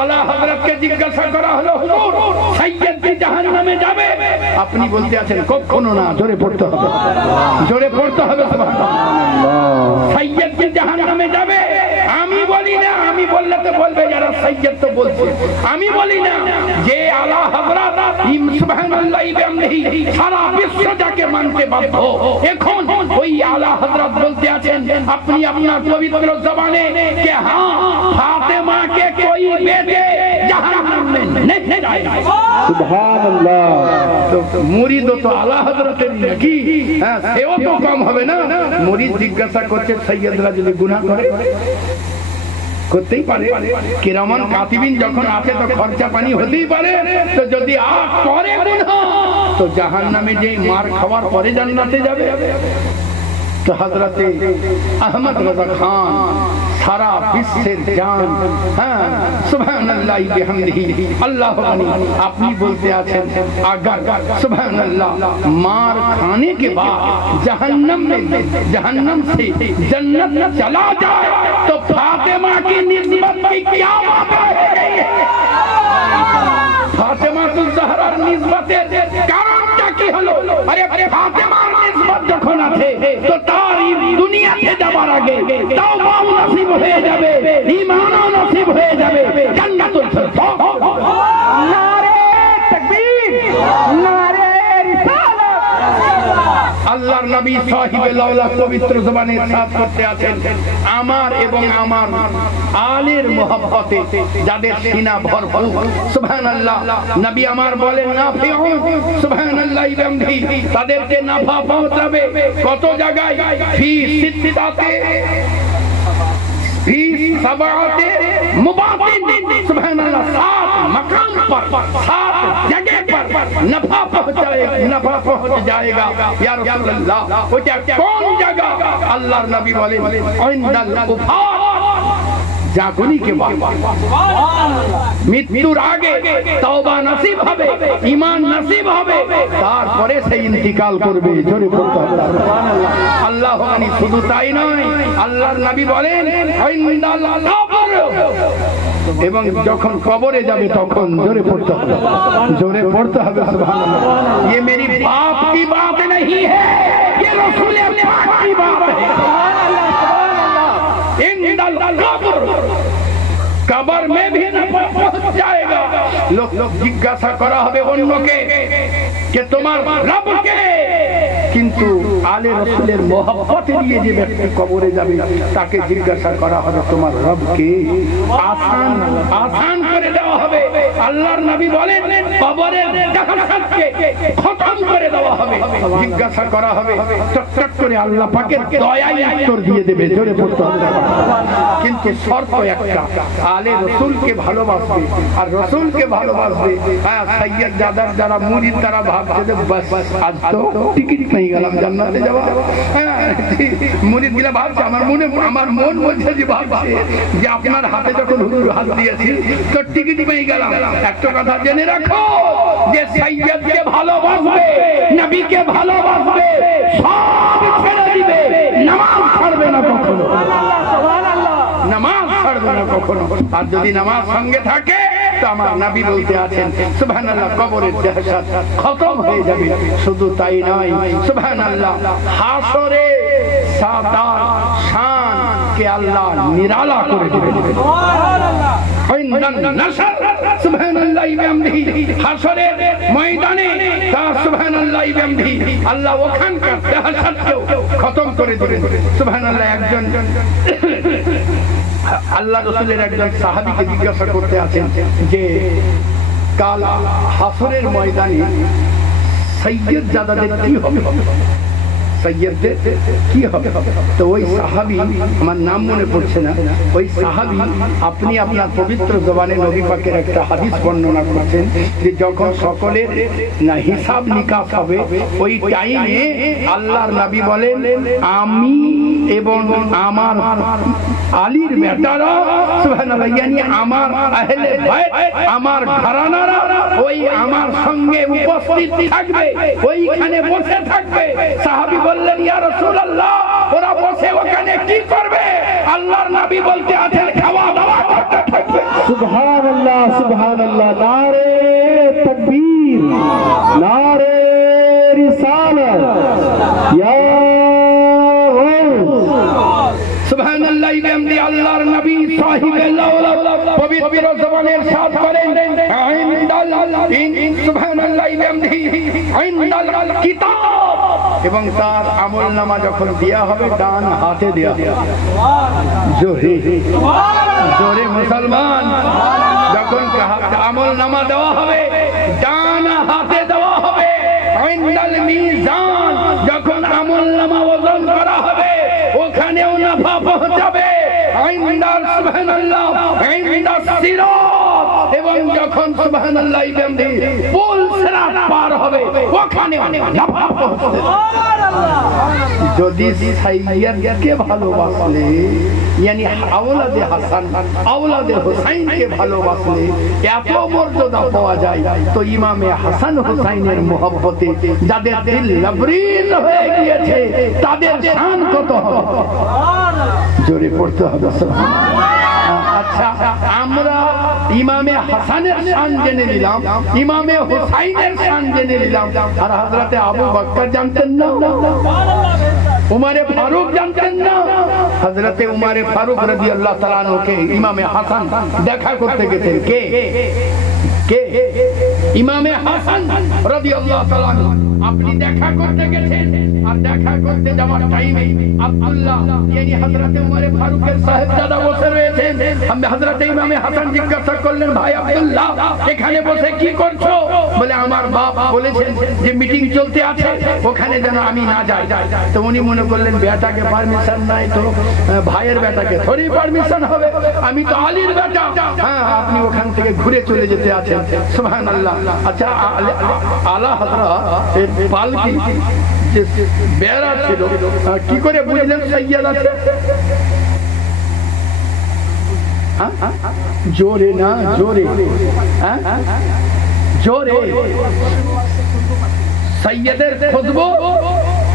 আলা হযরতকে জিজ্ঞাসা করা হলো হুজুর সাইয়্যদ কি জাহান্নামে যাবে? আপনি বলতে আছেন কখনো না, জোরে পড়তে হবে, জোরে পড়তে হবে সুবহানাল্লাহ। সাইয়্যদ কি জাহান্নামে যাবে? আমি বলি না, আমি বললে তো বলবে যারা সাইয়্যদ তো বলছে, আমি বলি না। যে আলা হযরত সুবহানাল্লাহ বিহামদিহি সারা বিশ্ব যাকে মানতে বাধ্য, এখন ওই আলা হযরত বলতে আছেন আপনি আপনার পবিত্র জবানে কে হ্যাঁ ফাতেমা কে कोई बेटे जहान्नम में नहीं जाएगा। सुभानअल्लाह। तो मुरीद तो आला हजरत की हां सेवा तो कम হবে না। मुरीद জিজ্ঞাসা করছে সৈয়দরা যদি গুনাহ করে করতেই পারে, কিরামান কাতিবিন যখন আছে তো খরচা পানি হতেই পারে, তো যদি করে গুনাহ তো জাহান্নামে যেই মার খাওয়ার পরে জান্নাতে যাবে। তো হযরতে আহমদ রাজা খান সারা বিশ্বের জান, হ্যাঁ সুবহানাল্লাহ বিহামদিহি আল্লাহু গনি, আপনি বলতে আছেন अगर सुबहानअल्लाह मार खाने के बाद जहन्नम से जन्नत चला जाए तो फातिमा की निस्बत की क्या बात है? फातिमा तो ज़हरार निस्बतेर कारणটা কি হলো? আরে ফাতিমার নিসবত যখন আছে তো তার দুনিয়াতে যাবার আগে তাওবাও নসিব হয়ে যাবে, ঈমানও নসিব হয়ে যাবে, জান্নাতুল ফিরদাউস। নারে তাকবীর, নারে রিসালাত। আল্লাহর নবী সাহিবে লাওলা পবিত্র জবানে ইরশাদ করতে আছেন আমার এবং আমার আলের মোহাব্বতে যাদের সিনা ভরপুর, সুবহানাল্লাহ নবী আমার বলেন নাফিউ সুবহানাল্লাহ বিহামদিহি তাদেরকে নাফা পৌঁছাবে কত জায়গায়? ফি সিত্তাতে ফি সাবাতে মুবাতিন সুবহানাল্লাহ, সাত मकाम पर सात जगह पर नफा पहुंच जाएगा या रसूलुल्लाह। वो कौन जगह? अल्लाह नबी बोले इंदल उफात, জাগুনিকে বলবো মৃত্যুর আগে তওবা নসিব হবে, ঈমান নসিব হবে, তারপরে সে ইন্তিকাল করবে। জোরে পড়তে হবে সুবহানাল্লাহ। আল্লাহ মানে শুধু তাই নয়, আল্লাহর নবী বলেন ইন্দাল কবর, এবং যখন কবরে যাবে তখন জোরে পড়তে হবে, জোরে পড়তে হবে সুবহানাল্লাহ। ये मेरी बाप की बात नहीं है, ये रसूल पाक की बात है। इंदल कब्र, कब्र में भी न पहुंच जाएगा। लोग जिज्ञासा करा হবে অন্যকে যে তোমার রব কে, কিন্তু আলে রাসূলের মহব্বতে নিয়ে যে ব্যক্তি কবরে যাবে তাকে জিজ্ঞাসা করা হবে তোমার রব কে। আসান আসান করে দেওয়া হবে। আল্লাহর নবী বলেন কবরের জাহান্নামকে খতম করে দেওয়া হবে। জিজ্ঞাসা করা হবে, চটচট করে আল্লাহ পাকের দয়ায় উত্তর দিয়ে দেবে। জোরে পড়তে হবে। কিন্তু শর্ত একটা, আলে রাসূলকে ভালোবাসবে, আর রাসূলকে ভালোবাসবে। হ্যাঁ, সাইয়্যদ দাদার যারা মুরিদ তারা ভাবছে যে বাস আজ তো টিকিট পেয়ে গেলাম জান্নাতে যাওয়া। হ্যাঁ, মুরিদ গুলা ভাবছে, আমার মন বলছে যে ভাবছে যে আপনার হাতে যখন হুজুর হাত দিয়েছি তো টিকিট পেয়ে গেলাম। একটা কথা জেনে রাখো, যে সাইয়্যদকে ভালোবাসবে, নবীকে ভালোবাসবে, সব ছেড়ে দিবে, নামাজ ছাড়বে না কখনো, নামাজ ছাড়বে না কখনো। আর যদি নামাজ সঙ্গে থাকে তো আমার নবী বলতে আছেন সুবহানাল্লাহ, কবরের দহশত খতম হয়ে যাবে। শুধু তাই নয়, সুবহানাল্লাহ, হাসরে সাদার শান কে আল্লাহ নিরালা করে দিবেন। সুবহানাল্লাহ, সুবহানাল্লাহ বিহামদিহি, হাসরের ময়দানে তা সুবহানাল্লাহ বিহামদিহি আল্লাহ ওখানকার দহশতকেও খতম করে দিবেন। সুবহানাল্লাহ। একজন আল্লাহ রাসূলের একজন সাহাবীকে জিজ্ঞাসা করতে আছেন যে কাল হাসরের ময়দানে সাইয়্যদ জাদাদের কি হবে, সাইয়্যদদের কি হবে? তো ওই সাহাবী, আমার নাম মনে পড়ছে না, ওই সাহাবী আপনি আপনার পবিত্র জবানে নবী পাকের একটা হাদিস বর্ণনা করছেন যে যখন সকলের না হিসাব নিকাশ হবে ওই টাইমে আল্লাহর নবী বলেন আমি এবং আমার আলীর বেটারা সুবহানাল্লাহ, ইয়ানি আমার আহলে বাইত, আমার ঘরানারা ওই আমার সঙ্গে উপস্থিত থাকবে, ওইখানে বসে থাকবে। সাহাবী বললেন ইয়া রাসূলুল্লাহ, ওরা বসে ওখানে কি করবে? আল্লাহর নবী বলতে আছেন খাওয়া দাওয়া করতে থাকবে। সুবহানাল্লাহ, সুবহানাল্লাহ, নারে তাকবীর, নারে রিসালাত, ইয়া সুবহানাল্লাহ। ইবনে আল্লাহর নবী সাহিবে লাওলা পবিত্র জবানের সাথ করেন ইনদাল সুবহানাল্লাহ ইবনে ইনদাল কিতাব, এবং তার আমলনামা যখন দেয়া হবে ডান হাতে দেয়া হবে। জোরে জোরে মুসলমান, যখন আমলনামা দেওয়া হবে ডান হাতে দেওয়া হবে। ইনদাল মিজান, যখন আমলনামা ওজন করা হবে ওখানেও নাফা পৌঁছাবে। ইনদাল সুবহানাল্লাহ ইনদাস সিরাত, এবং যখন সুবহানাল্লাহ ইবনে পুল সিরাত পার হবে ওখানেও নাফা পৌঁছাবে। যদি সাইয়্যদকে ভালোবাসলে, ইয়ানি আওলাদে হাসান আওলাদে হুসাইনকে ভালোবাসলে এত মর্যাদা পাওয়া যায়, তো ইমামে হাসান হুসাইনের মহব্বতে যাদের দিল লবরিজ হয়ে গিয়েছে তাদের শান কত হবে? জোরে পড়তে হবে সুবহানাল্লাহ। আচ্ছা, আমরা ইমামে হাসানের শান জেনে নিলাম, ইমামে হুসাইনের শান জেনে নিলাম, আর হযরতে আবু বকর জানতেন না, উমরে ফারুক জানতেন না। হযরতে উমরে ফারুক রাদিয়াল্লাহু তাআলা আনহুকে ইমামে হাসান দেখা করতে গেছেন। কে কে? ইমামে হাসান রাদিয়াল্লাহু তাআলা আনহু আপনি দেখা করতে গেছেন, আর দেখা করতে যাওয়ার টাইমে আব্দুল্লাহ ইয়ানি হযরতে উমরে ফারুকের সাহেবজাদা বসে রয়েছেন। আমি হযরতে ইমামে হাসান জিজ্ঞাসা করলেন, ভাই আব্দুল্লাহ এখানে বসে কি করছো? বলে আমার বাপ বলেছেন যে মিটিং চলতে আছে, ওখানে যেন আমি না যাই। তো উনি মনে করলেন বেটাকে পারমিশন নাই, তো ভাইয়ের বেটাকে থোড়ি পারমিশন হবে, আমি তো আলীর বেটা। হ্যাঁ, আপনি ওখান থেকে ঘুরে চলে যেতে আছেন। সুবহানাল্লাহ। আচ্ছা, আলা হযরত পালকি যে বেড়া ছিল কি করে বুঝলেন সাইয়্যদ আছে? জোরে না জোরে, জোরে। সৈয়দের খুতবো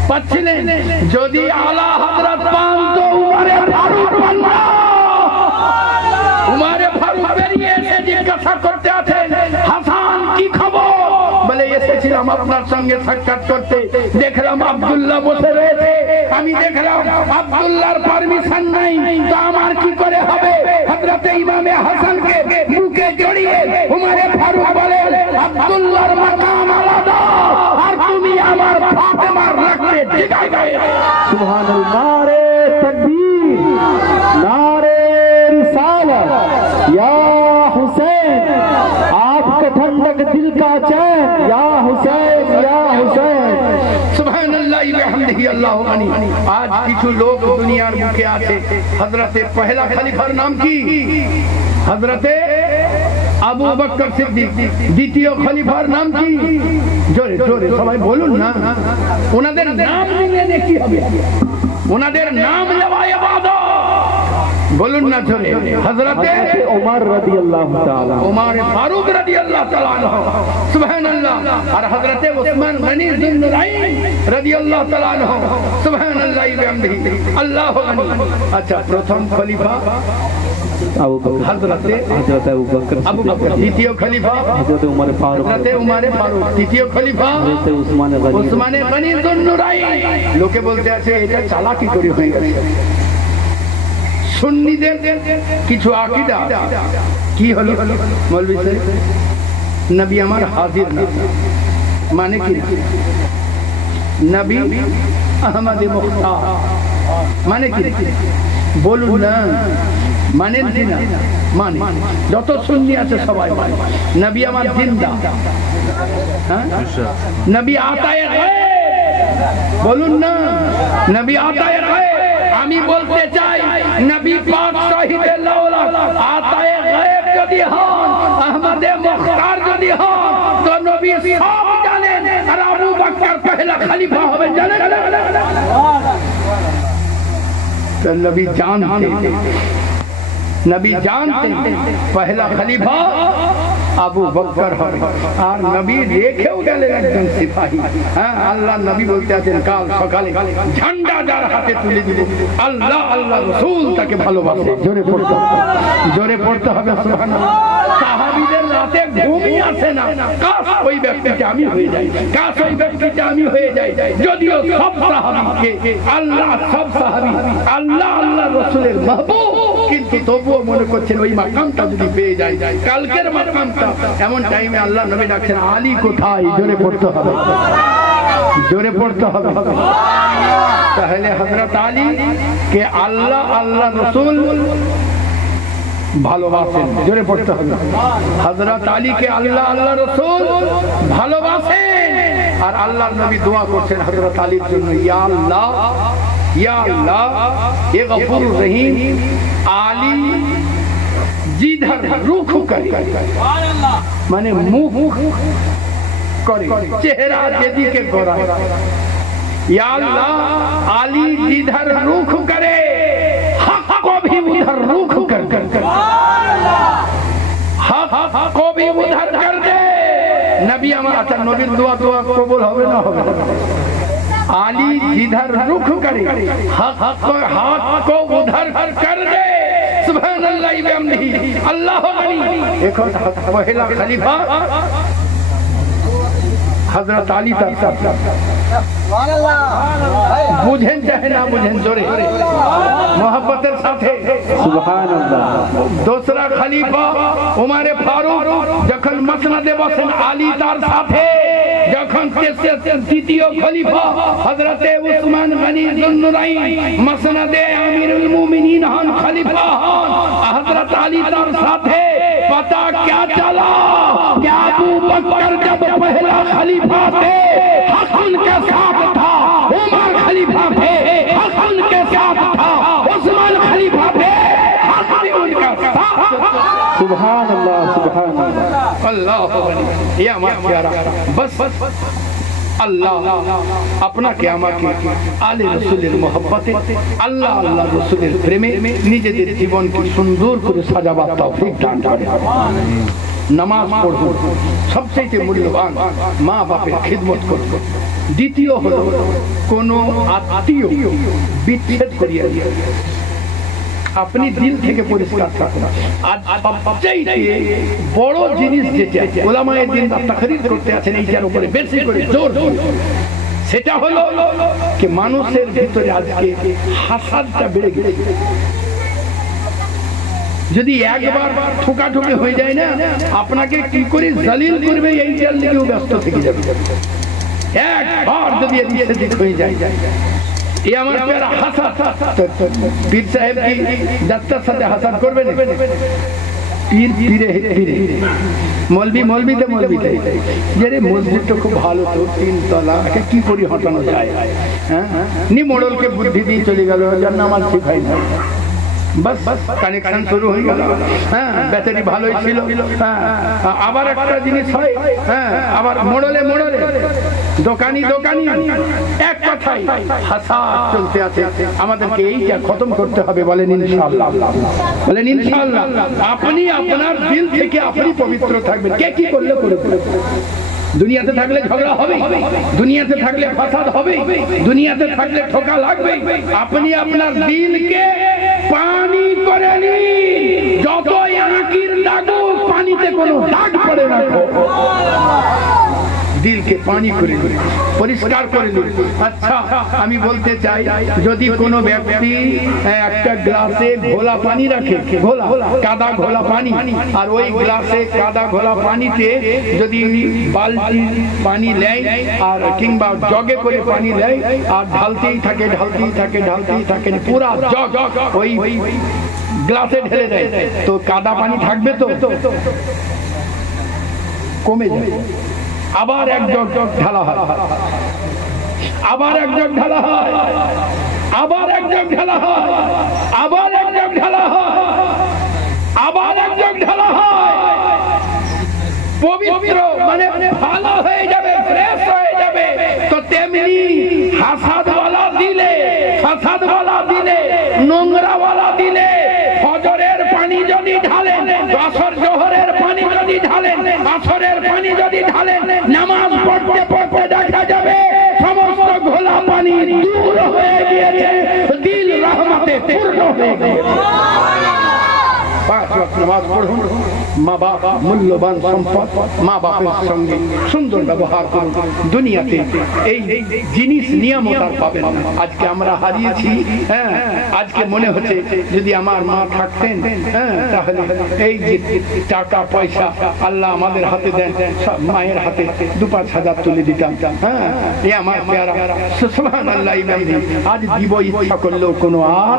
পাচ্ছিলেন, যদি আলা হযরত পান তো উমরে ফারুক বাননা। উমরে ফারুক বেরিয়ে এসে জিজ্ঞাসা করতে আছেন, হাসান কি খবর? বলে এসেছিলাম আপনার সঙ্গে সাক্ষাৎ করতে, দেখলাম আব্দুল্লাহ বসে রয়েছে, আমি দেখলাম আব্দুল্লাহর পারমিশন নাই, তো আমার কি করে হবে? হযরত ইমামে হাসানকে বুকে জড়িয়ে উমরে ফারুক বলে, আব্দুল্লাহর মাকাম আলাদা, আর তুমি আমার ফাতেমার রাখতে জিগাই গায়ে। সুবহানাল্লাহ, নারে তাকবীর, नारे रिसालत, या हुसैन आपका ठंडक दिल का चैन, या हुसैन या हुसैन। सुभानअल्लाह व बिहम्दिही अल्लाहु अनी। आज কিছু লোক দুনিয়ার বুকে আছে, হযরতে পহেলা খলিফার নাম কি? হযরতে আবু বকর সিদ্দিক। দ্বিতীয় খলিফার নাম কি? জোরে জোরে সবাই বলুন না, ওনাদের নাম নিলে কি হবে? ওনাদের নাম নেওয়া ইবাদত, বলুন না জোরে। হযরতে উমর রাদিয়াল্লাহু তাআলা, উমর ফারুক রাদিয়াল্লাহু তাআলা আনহু, সুবহানাল্লাহ। আর হযরতে উসমান গনি যুন্নুরাইন রাদিয়াল্লাহু তাআলা আনহু, সুবহানাল্লাহ ওয়া বিহামদিহি আল্লাহু আকবার। আচ্ছা, প্রথম খলিফা আবু বকর, হযরতে আবু বকর। দ্বিতীয় খলিফা হযরতে উমর ফারুক, হযরতে উমর ফারুক। তৃতীয় খলিফা হযরতে উসমান গনি যুন্নুরাইন। লোকে বলতে আছে এটা চালাকি করে হয়ে গেছে। সুন্নিদের কিছু আকীদা কি হলো? মৌলভী সাহেব, নবী আমার হাজির না, মানে কি? নবী আহমদ মুখতার মানে কি? বলুন না, মানেন কি না? মানে যত সুন্নি আছে সবাই মানে নবী আমার জিন্দা। নবী আতায়ে গায়ব, বলুন না, নবী আতায়ে গায়ব। আমি বলতে চাই, নবী পাক সাহিবে লাওলা আতায়ে গায়ব যদি হন, আহমদে মুখতার যদি হন, তো নবী সব জানেন। আর আবু বকর পহেলা খলিফা হবে জানেন? তো নবী জানতে, নবী জানতে পহেলা খলিফা আবু বকর হবে। আর নবী রেখেও গেলেন একজন সিপাহী। হ্যাঁ, আল্লাহ নবী বলতে আছেন, কাল সকালে ঝান্ডা যার হাতে তুলে দিল, আল্লাহ আল্লাহ রাসূল তাকে ভালোবাসে। জোরে পড়তে হবে, জোরে পড়তে হবে সুবহানাল্লাহ। সাহাবীদের রাতে ঘুমই আসে না, কাশ ওই ব্যক্তিটা আমি হয়ে যাই, কাশ ওই ব্যক্তিটা আমি হয়ে যাই। যদিও সব সাহাবীকে আল্লাহ, সব সাহাবী আল্লাহ আল্লাহ রাসূলের মাহবুব, কিন্তু তবুও মনে করছেন ওই মাকামটা যদি পেয়ে যায়। কালকের মাকামটা এমন টাইমে আল্লাহ নবী ডাকছেন, আলী কোথায়? জোরে পড়তে হবে, জোরে পড়তে হবে। তাহলে হযরত আলী কে আল্লাহ আল্লাহ রাসূল ভালোবাসেন। জোরে পড়তে হবে, হযরত আলী কে আল্লাহ আল্লাহ রাসূল ভালোবাসেন। আর আল্লাহর নবী দোয়া করছেন হযরত আলীর জন্য, ইয়া আল্লাহ, ইয়া আল্লাহ, এ গফুর রহিম, আলী জিধর রুখ করে, মানে মুখ করে, চেহারা যেদিকে ঘোরায়, या अल्लाह आली जिधर रुख करे हक को भी उधर रुख कर हक को भी उधर कर दे। नबी अच्छा नबीर दुआ दुआ कबूल হবে না হবে? आली जिधर रुख करे हक को उधर कर दे। सुभान अल्लाह व बिहम्दिही अल्लाहु गनी। देखो पहला खलीफा हजरत आली बुझें चाहे ना बुझें जोरे मोहब्बतेर साथे সুবহানাল্লাহ। दूसरा खलीफा उमर फारूक যখন মসনদে বসেন আলী তার সাথে, যখন তৃতীয় খলিফা হযরতে উসমান গনি যুন্নুরাইন মসনদে আমিরুল মুমিনিন হন, খলিফা হন, হযরত আলী তার সাথে। पता क्या चला कि अबू बकर जब पहला खलीफा थे हक उनके साथ था, उमर खलीफा थे हक उनके साथ था, उस्मान खलीफा थे हक भी उनका साथ। सुभान अल्लाह, सुभान अल्लाह, अल्लाह या माशाअल्लाह। बस আল্লাহ আপনাকে আমাকে আলে রসুলের মহব্বতে আল্লাহ আল্লাহ রসুলের প্রেমে নিজেদের জীবনকে সুন্দর করে সাজাবার তৌফিক দান করেন। নামাজ পড়ুন, সবচেয়ে মূল্যবান মা বাপের খিদমত করুন। দ্বিতীয় হলো কোন আত্মীয় বিচ্ছেদ করিয়া দিয়ে আপনি দিল থেকে পরিষ্কার থাকুন। আর সবচেয়ে বড় জিনিস যেটা ওলামায়ে দ্বীন তাকরীর করতে আছেন এইটার উপরে বেশি করে জোর, সেটা হলো যে মানুষের ভিতরে আজকে হাসাদটা বেড়ে গেছে। যদি একবার ঠোকাঠুকি হয়ে যায় না, আপনাকে কি করে জালিল করবে এইটার দিকেও ব্যস্ত থেকে যাবে। একবার যদি এদিক হয়ে যায়, এ আমার প্যারা হাসাদ, পীর সাহেব কি যাত্রার সাথে হাসাদ করবে না? পীর পীরে পীরে, মলবি মলবিতে মলবিতে, যে রে মসজিদটা খুব ভালো তো, 3 তলা, কি করে হটানো যায়? হ্যাঁ, নি মোড়লকে বুদ্ধি দিয়ে চলে গেল, যার নামাজ ঠিক হয় না, বাস কানেকশন শুরু হয়ে গেল। হ্যাঁ, ব্যাটারি ভালোই ছিল। হ্যাঁ, আবার একটা জিনিস হয়, হ্যাঁ, আবার মোড়লে মোড়লে, দোকানি দোকানি, এক কথাই হাসাদ চলতে আছে। আমাদেরকে এইটা খতম করতে হবে, বলেন ইনশাআল্লাহ, বলেন ইনশাআল্লাহ। আপনি আপনার দিল থেকে আপনি পবিত্র থাকবেন। কে কি করলে করে, দুনিয়াতে থাকলে ঝগড়া হবে, দুনিয়াতে থাকলে ফাসাদ হবে, দুনিয়াতে থাকলে ঠোকা লাগবে। আপনি আপনার দিলকে পানি করে নিন, যতই আঁকির লাগুক পানিতে কোনো দাগ পড়ে না। দিলকে পানি করে পরিষ্কার করে নিন। আচ্ছা, আমি বলতে চাই, যদি কোনো ব্যক্তি একটা গ্লাসে ঘোলা পানি রাখে, ঘোলা কাদা ঘোলা পানি, আর ওই গ্লাসে কাদা ঘোলা পানিতে যদি বালতি পানি নেয় আর কিংবা জগে করে পানি নেয় আর ঢালতেই থাকে ঢালতেই থাকে ঢালতেই থাকে, পুরা জগ ওই গ্লাসে ঢেলে দেয়, তো কাদা পানি থাকবে তো? কমে যায়। আবার এক জগ ঢালা হয়, আবার এক জগ ঢালা হয়, আবার এক জগ ঢালা হয়, আবার এক জগ ঢালা হয়, আবার এক জগ ঢালা হয়, পবিত্র মানে ভালো হয়ে যাবে, ফ্রেশ হয়ে যাবে। তো তেমনি হাসাদওয়ালা দিলে, ফাসাদওয়ালা দিলে, নোংরাওয়ালা দিলে ফজরের পানি যদি ঢালেন, আসর জোহরের পানি যদি ঢালেন, আসরের পানি যদি ঢালেন, নামাজ পড়তে পড়তে দেখা যাবে সমস্ত ঘোলা পানি দূর হয়ে গিয়েছে, দিল রহমতে পূর্ণ হয়ে গিয়েছে। 5 ওয়াক্ত নামাজ পড়ুন, মা বাপ মূল্যবান সম্পদ, মা বাপের সঙ্গে সুন্দর ব্যবহার করুন। দুনিয়াতে এই জিনিস নিয়ামত আর পাবেন না। আজকে আমরা হারিয়েছি। হ্যাঁ, আজকে মনে হচ্ছে যদি আমার মা থাকতেন, হ্যাঁ, তাহলে এই যে টাকা পয়সা আল্লাহ আমাদের হাতে দেন, মায়ের হাতে 2-5 হাজার তুলে দিতাম। হ্যাঁ, এ আমার প্যারা সুবহানাল্লাহ। আজ দিব ইচ্ছা করলেও কোনো আর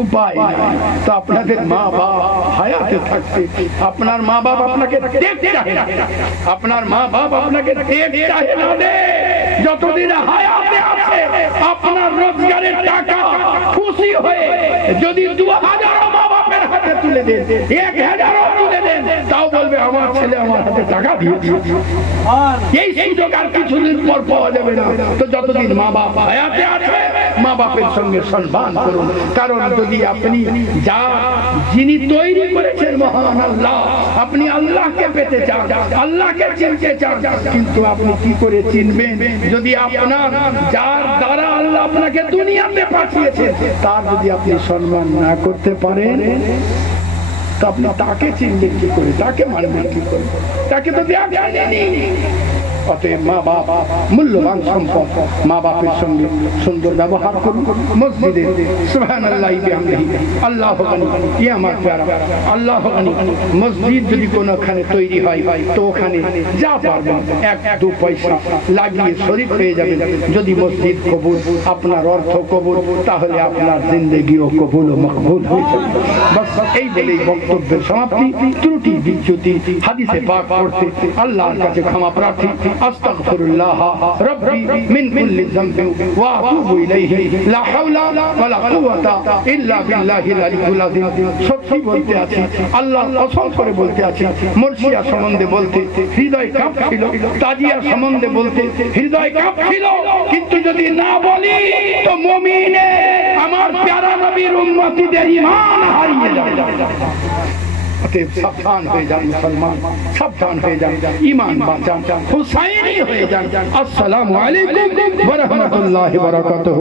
উপায় নাই। তো আপনাদের মা বাপ হায়াতে থাকতে, আপনার মা বাপ আপনাকে দেখতে চায় না, আপনার মা বাপ আপনাকে দেখতে চায় না। যতদিন হায়াতে আছে আপনার রোজগারের টাকা খুশি হয়ে যদি 2000 মা বাপের হাতে তুলে দেন, 1000 তুলে দেন, তাও বলবে আমার ছেলে আমার হাতে টাকা দিয়ে দিয়েছে। এই সুযোগ আর কিছুদিন পর পাওয়া যাবে না। তো যতদিন মা বাপ হায়াতে আছে মা বাপের সঙ্গে সম্মান করুন। কারণ যদি আপনি যা যিনি তৈরি করেছেন মহান আল্লাহ, আপনি আল্লাহকে পেতে চান, আল্লাহকে চিনতে চান, কিন্তু আপনি কি করে চিনবেন যদি আপনার যার দ্বারা আল্লাহ আপনাকে দুনিয়াতে পাঠিয়েছেন তার যদি আপনি সম্মান না করতে পারেন, তো আপনি তাকে চিনবেন কি করে, তাকে মানবেন কি করে? তাকে তো জানেনি। অতএব মা বাপ মূল্যবান সম্পদ, মা বাপের সঙ্গে সুন্দর ব্যবহার করুন। মসজিদে সুবহানাল্লাহ বিহামদিহি আল্লাহু গানি, ইয়া আমার প্যারা আল্লাহু গানি। মসজিদ যদি কোনোখানে তৈরি হয় তো ওখানে যা পারবেন 1-2 পয়সা লাগিয়ে শরীক হয়ে যাবেন। যদি মসজিদ কবুল, আপনার অর্থ কবুল, তাহলে আপনার জিন্দেগিও কবুল ও মকবুল হয়ে যাবে। বাস এই বলেই বক্তব্যের সমাপ্তি। ত্রুটি বিচ্যুতি হাদিসে পাক পড়তে আল্লাহর কাছে ক্ষমা প্রার্থী। আস্তাগফিরুল্লাহ রাব্বি মিন কুল্লি যামবিন ওয়া আতুবু ইলাইহি লা হাওলা ওয়া লা কুওয়াতা ইল্লা বিল্লাহিল আলিয়্যিল আযীম। সত্যি বলতে আছি, আল্লাহর কসম করে বলতে আছি, মুর্শিয়া সম্বন্ধে বলতে হৃদয় কাঁপছিল, তাজিয়া সম্বন্ধে বলতে হৃদয় কাঁপছিল, কিন্তু যদি না বলি তো মুমিনে আমার প্যারা নবীর উম্মতিদের ঈমান হারিয়ে যাবে। অতএব সাবধান হয়ে যান মুসলমান, সাবধান হয়ে যান, ঈমান বাঁচান, হুসাইনি হয়ে যান। আসসালামু আলাইকুম ওয়া রাহমাতুল্লাহি ওয়া বারাকাতুহু।